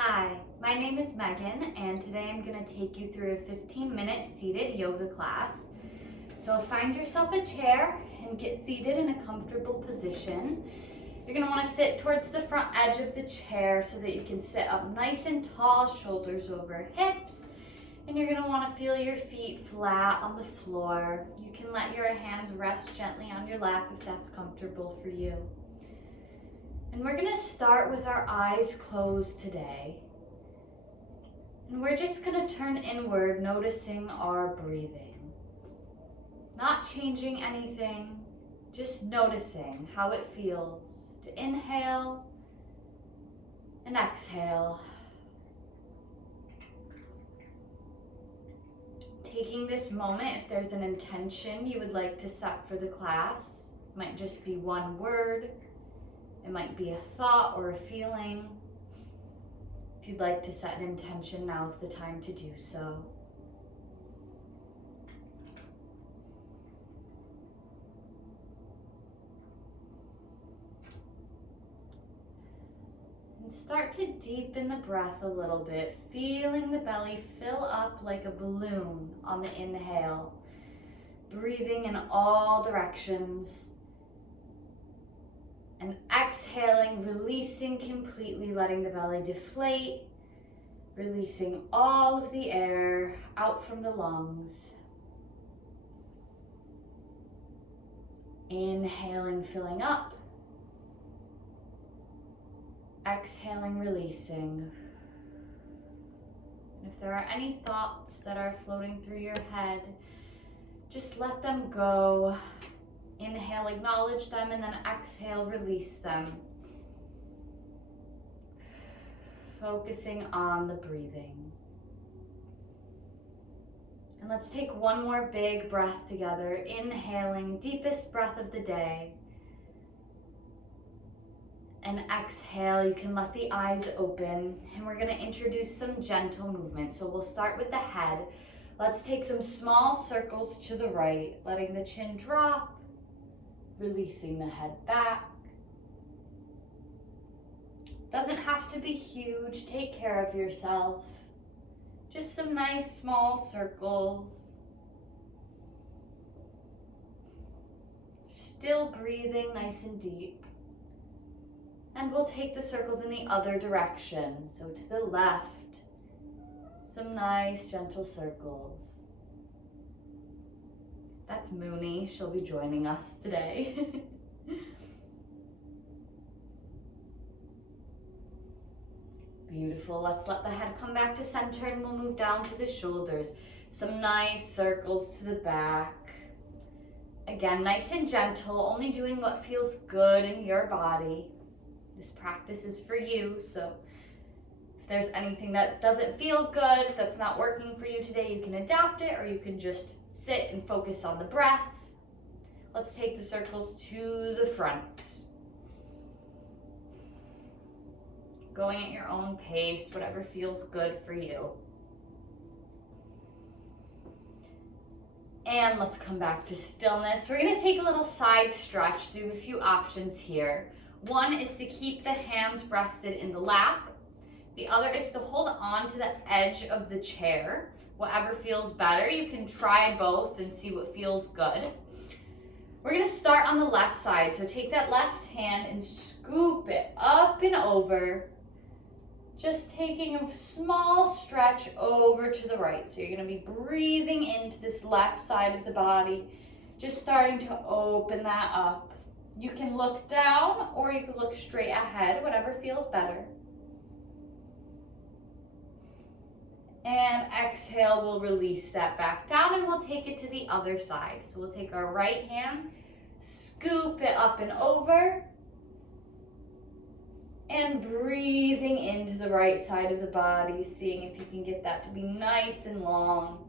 Hi, my name is Megan, and today I'm going to take you through a 15-minute seated yoga class. So find yourself a chair and get seated in a comfortable position. You're going to want to sit towards the front edge of the chair so that you can sit up nice and tall, shoulders over hips. And you're going to want to feel your feet flat on the floor. You can let your hands rest gently on your lap if that's comfortable for you. And we're going to start with our eyes closed today. And we're just going to turn inward, noticing our breathing. Not changing anything, just noticing how it feels to inhale and exhale. Taking this moment, if there's an intention you would like to set for the class, it might just be one word. It might be a thought or a feeling. If you'd like to set an intention, now's the time to do so. And start to deepen the breath a little bit, feeling the belly fill up like a balloon on the inhale, breathing in all directions. And exhaling, releasing completely, letting the belly deflate, releasing all of the air out from the lungs. Inhaling, filling up. Exhaling, releasing. And if there are any thoughts that are floating through your head, just let them go. Inhale, acknowledge them, and then exhale, release them. Focusing on the breathing. And let's take one more big breath together. Inhaling, deepest breath of the day. And exhale, you can let the eyes open. And we're going to introduce some gentle movement. So we'll start with the head. Let's take some small circles to the right, letting the chin drop. Releasing the head back. Doesn't have to be huge, take care of yourself. Just some nice small circles. Still breathing nice and deep. And we'll take the circles in the other direction. So to the left, some nice gentle circles. That's Mooney, she'll be joining us today. Beautiful, let's let the head come back to center and we'll move down to the shoulders. Some nice circles to the back. Again, nice and gentle, only doing what feels good in your body. This practice is for you, so if there's anything that doesn't feel good, that's not working for you today, you can adapt it or you can just sit and focus on the breath. Let's take the circles to the front. Going at your own pace, whatever feels good for you. And let's come back to stillness. We're going to take a little side stretch, so you have a few options here. One is to keep the hands rested in the lap. The other is to hold on to the edge of the chair. Whatever feels better, you can try both and see what feels good. We're going to start on the left side, so take that left hand and scoop it up and over. Just taking a small stretch over to the right. So you're going to be breathing into this left side of the body, just starting to open that up. You can look down or you can look straight ahead, whatever feels better. And exhale, we'll release that back down and we'll take it to the other side. So we'll take our right hand, scoop it up and over, and breathing into the right side of the body, seeing if you can get that to be nice and long.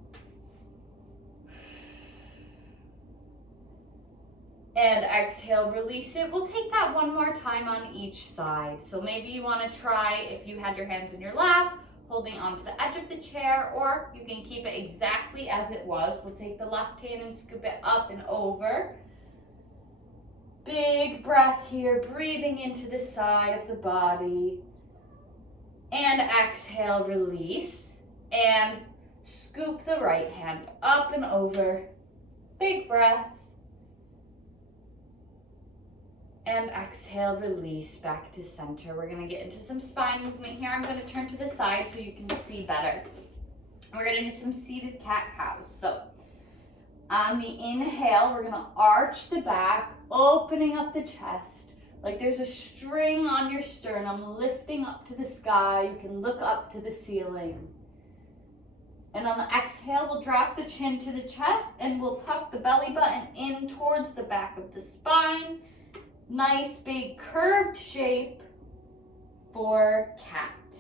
And exhale, release it. We'll take that one more time on each side. So maybe you want to try, if you had your hands in your lap, holding onto the edge of the chair, or you can keep it exactly as it was. We'll take the left hand and scoop it up and over. Big breath here, breathing into the side of the body. And exhale, release. And scoop the right hand up and over. Big breath. And exhale, release back to center. We're gonna get into some spine movement here. I'm gonna turn to the side so you can see better. We're gonna do some seated cat-cows. So on the inhale, we're gonna arch the back, opening up the chest. Like there's a string on your sternum lifting up to the sky. You can look up to the ceiling. And on the exhale, we'll drop the chin to the chest and we'll tuck the belly button in towards the back of the spine. Nice big curved shape for cat.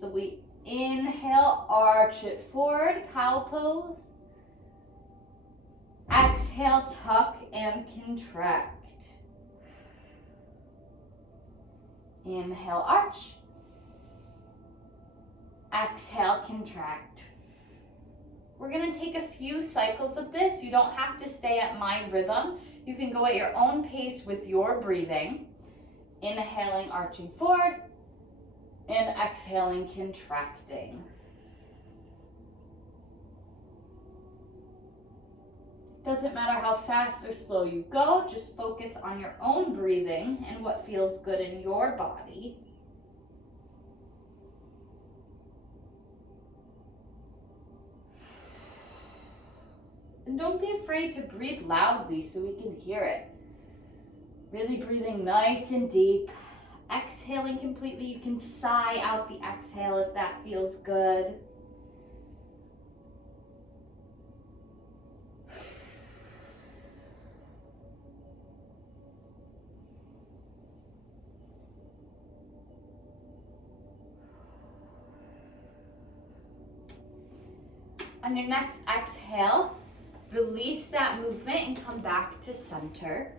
So we inhale, arch it forward, cow pose. Exhale, tuck and contract. Inhale, arch. Exhale, contract. We're gonna take a few cycles of this. You don't have to stay at my rhythm. You can go at your own pace with your breathing. Inhaling, arching forward, and exhaling, contracting. Doesn't matter how fast or slow you go, just focus on your own breathing and what feels good in your body. And don't be afraid to breathe loudly so we can hear it. Really breathing nice and deep. Exhaling completely. You can sigh out the exhale if that feels good. On your next exhale, release that movement and come back to center.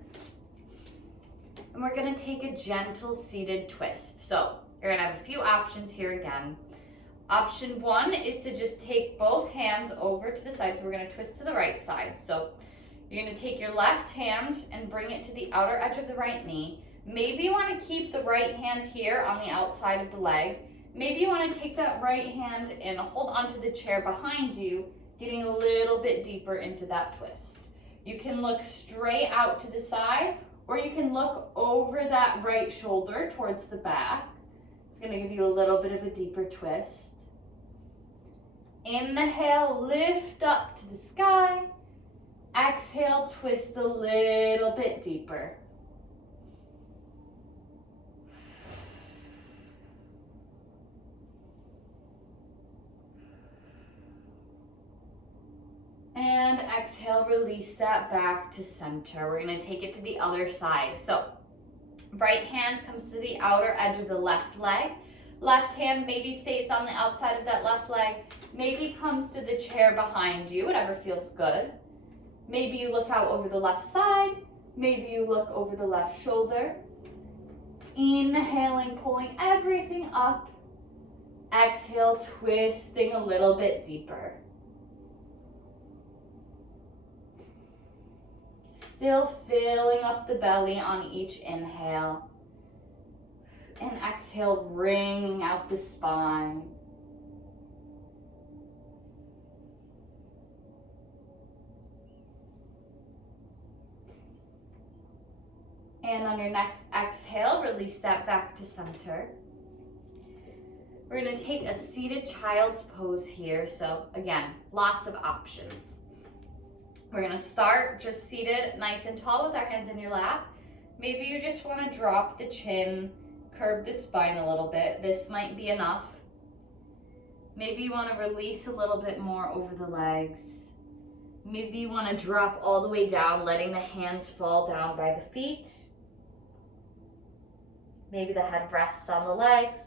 And we're gonna take a gentle seated twist. So you're gonna have a few options here again. Option one is to just take both hands over to the side. So we're gonna twist to the right side. So you're gonna take your left hand and bring it to the outer edge of the right knee. Maybe you wanna keep the right hand here on the outside of the leg. Maybe you wanna take that right hand and hold onto the chair behind you, getting a little bit deeper into that twist. You can look straight out to the side, or you can look over that right shoulder towards the back. It's gonna give you a little bit of a deeper twist. Inhale, lift up to the sky. Exhale, twist a little bit deeper. And exhale, release that back to center. We're gonna take it to the other side. So right hand comes to the outer edge of the left leg. Left hand maybe stays on the outside of that left leg. Maybe comes to the chair behind you, whatever feels good. Maybe you look out over the left side. Maybe you look over the left shoulder. Inhaling, pulling everything up. Exhale, twisting a little bit deeper. Still filling up the belly on each inhale. And exhale, wringing out the spine. And on your next exhale, release that back to center. We're gonna take a seated child's pose here. So again, lots of options. We're gonna start just seated nice and tall with our hands in your lap. Maybe you just wanna drop the chin, curve the spine a little bit. This might be enough. Maybe you wanna release a little bit more over the legs. Maybe you wanna drop all the way down, letting the hands fall down by the feet. Maybe the head rests on the legs.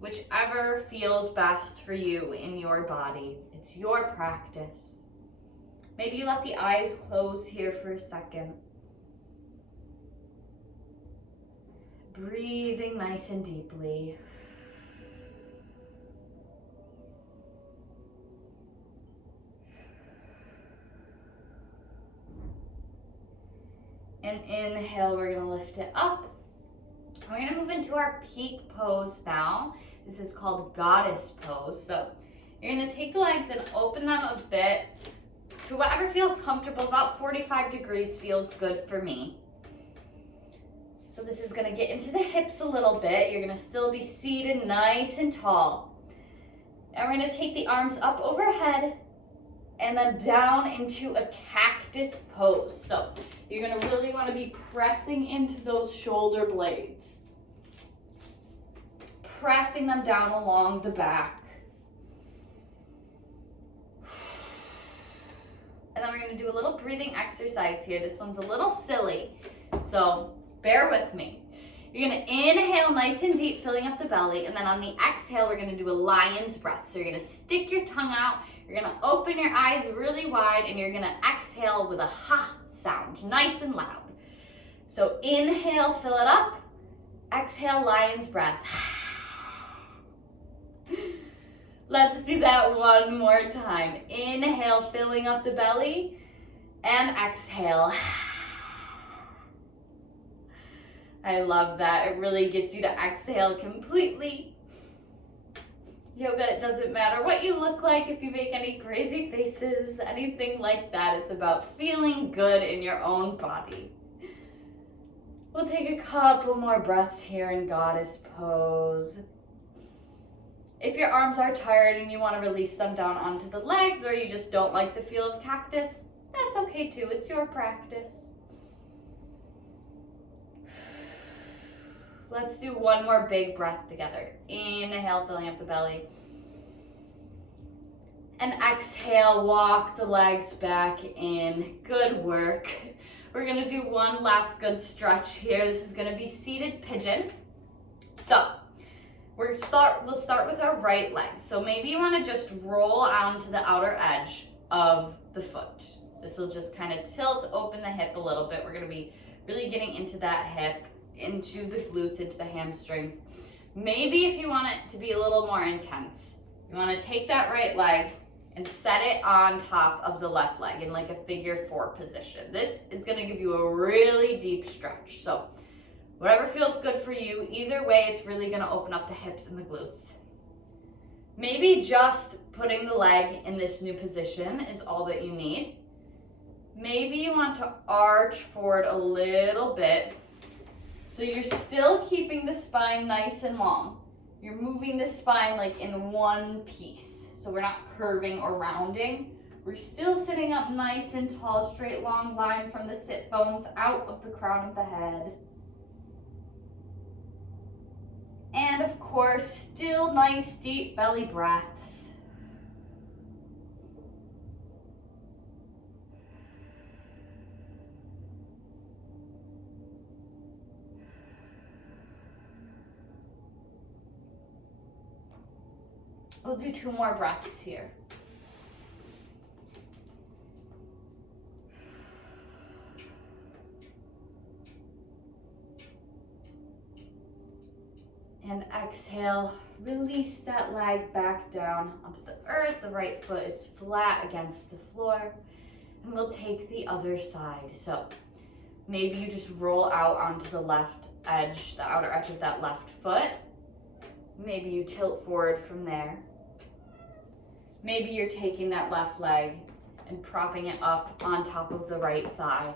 Whichever feels best for you in your body. It's your practice. Maybe you let the eyes close here for a second. Breathing nice and deeply. And inhale, we're gonna lift it up. We're gonna move into our peak pose now. This is called goddess pose. So you're gonna take the legs and open them a bit to whatever feels comfortable. About 45 degrees feels good for me. So this is gonna get into the hips a little bit. You're gonna still be seated nice and tall. And we're gonna take the arms up overhead and then down into a cactus pose. So you're gonna really wanna be pressing into those shoulder blades. Pressing them down along the back. And then we're gonna do a little breathing exercise here. This one's a little silly, so bear with me. You're gonna inhale nice and deep, filling up the belly, and then on the exhale, we're gonna do a lion's breath. So you're gonna stick your tongue out, you're gonna open your eyes really wide, and you're gonna exhale with a ha sound, nice and loud. So inhale, fill it up. Exhale, lion's breath. Let's do that one more time. Inhale, filling up the belly, and exhale. I love that. It really gets you to exhale completely. Yoga, it doesn't matter what you look like, if you make any crazy faces, anything like that. It's about feeling good in your own body. We'll take a couple more breaths here in goddess pose. If your arms are tired and you want to release them down onto the legs, or you just don't like the feel of cactus, that's okay too. It's your practice. Let's do one more big breath together. Inhale, filling up the belly. And exhale, walk the legs back in. Good work. We're gonna do one last good stretch here. This is gonna be seated pigeon. So, we'll start with our right leg. So maybe you wanna just roll onto the outer edge of the foot. This will just kind of tilt, open the hip a little bit. We're gonna be really getting into that hip, into the glutes, into the hamstrings. Maybe if you want it to be a little more intense, you want to take that right leg and set it on top of the left leg in like a figure 4 position. This is going to give you a really deep stretch. So whatever feels good for you, either way, it's really going to open up the hips and the glutes. Maybe just putting the leg in this new position is all that you need. Maybe you want to arch forward a little bit. So you're still keeping the spine nice and long. You're moving the spine like in one piece. So we're not curving or rounding. We're still sitting up nice and tall, straight long line from the sit bones out of the crown of the head. And of course, still nice deep belly breaths. We'll do 2 more breaths here. And exhale, release that leg back down onto the earth. The right foot is flat against the floor. And we'll take the other side. So maybe you just roll out onto the left edge, the outer edge of that left foot. Maybe you tilt forward from there. Maybe you're taking that left leg and propping it up on top of the right thigh.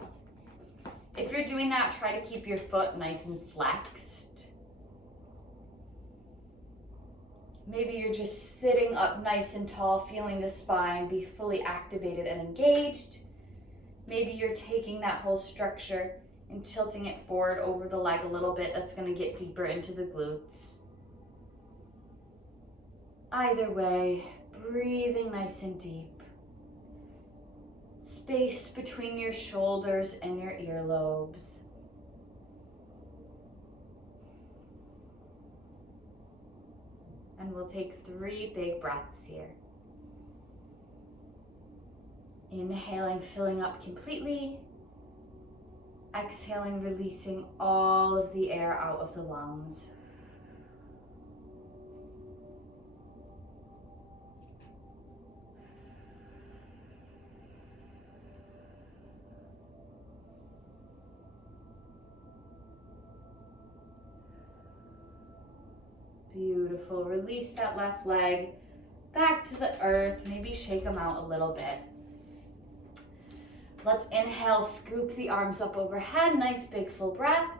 If you're doing that, try to keep your foot nice and flexed. Maybe you're just sitting up nice and tall, feeling the spine be fully activated and engaged. Maybe you're taking that whole structure and tilting it forward over the leg a little bit. That's going to get deeper into the glutes. Either way, breathing nice and deep. Space between your shoulders and your earlobes. And we'll take 3 big breaths here. Inhaling, filling up completely. Exhaling, releasing all of the air out of the lungs. Beautiful. Release that left leg back to the earth. Maybe shake them out a little bit. Let's inhale, scoop the arms up overhead. Nice big full breath.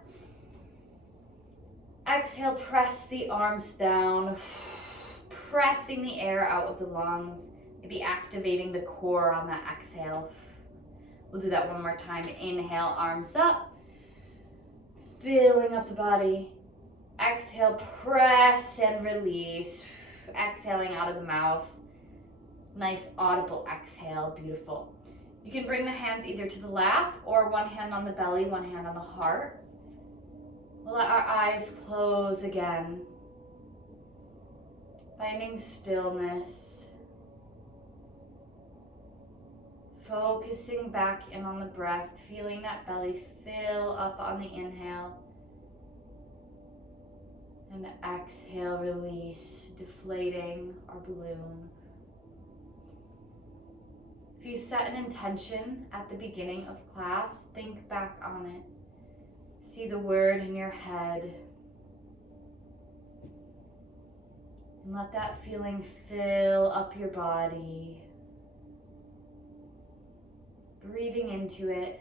Exhale, press the arms down. Pressing the air out of the lungs. Maybe activating the core on that exhale. We'll do that one more time. Inhale, arms up. Filling up the body. Exhale, press and release. Exhaling out of the mouth. Nice audible exhale, beautiful. You can bring the hands either to the lap or one hand on the belly, one hand on the heart. We'll let our eyes close again. Finding stillness. Focusing back in on the breath, feeling that belly fill up on the inhale. And exhale, release, deflating our balloon. If you set an intention at the beginning of class, think back on it. See the word in your head. And let that feeling fill up your body. Breathing into it.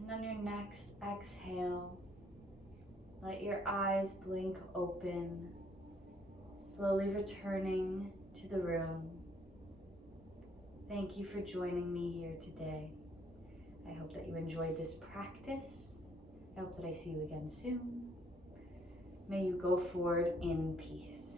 And on your next exhale, let your eyes blink open, slowly returning to the room. Thank you for joining me here today. I hope that you enjoyed this practice. I hope that I see you again soon. May you go forward in peace.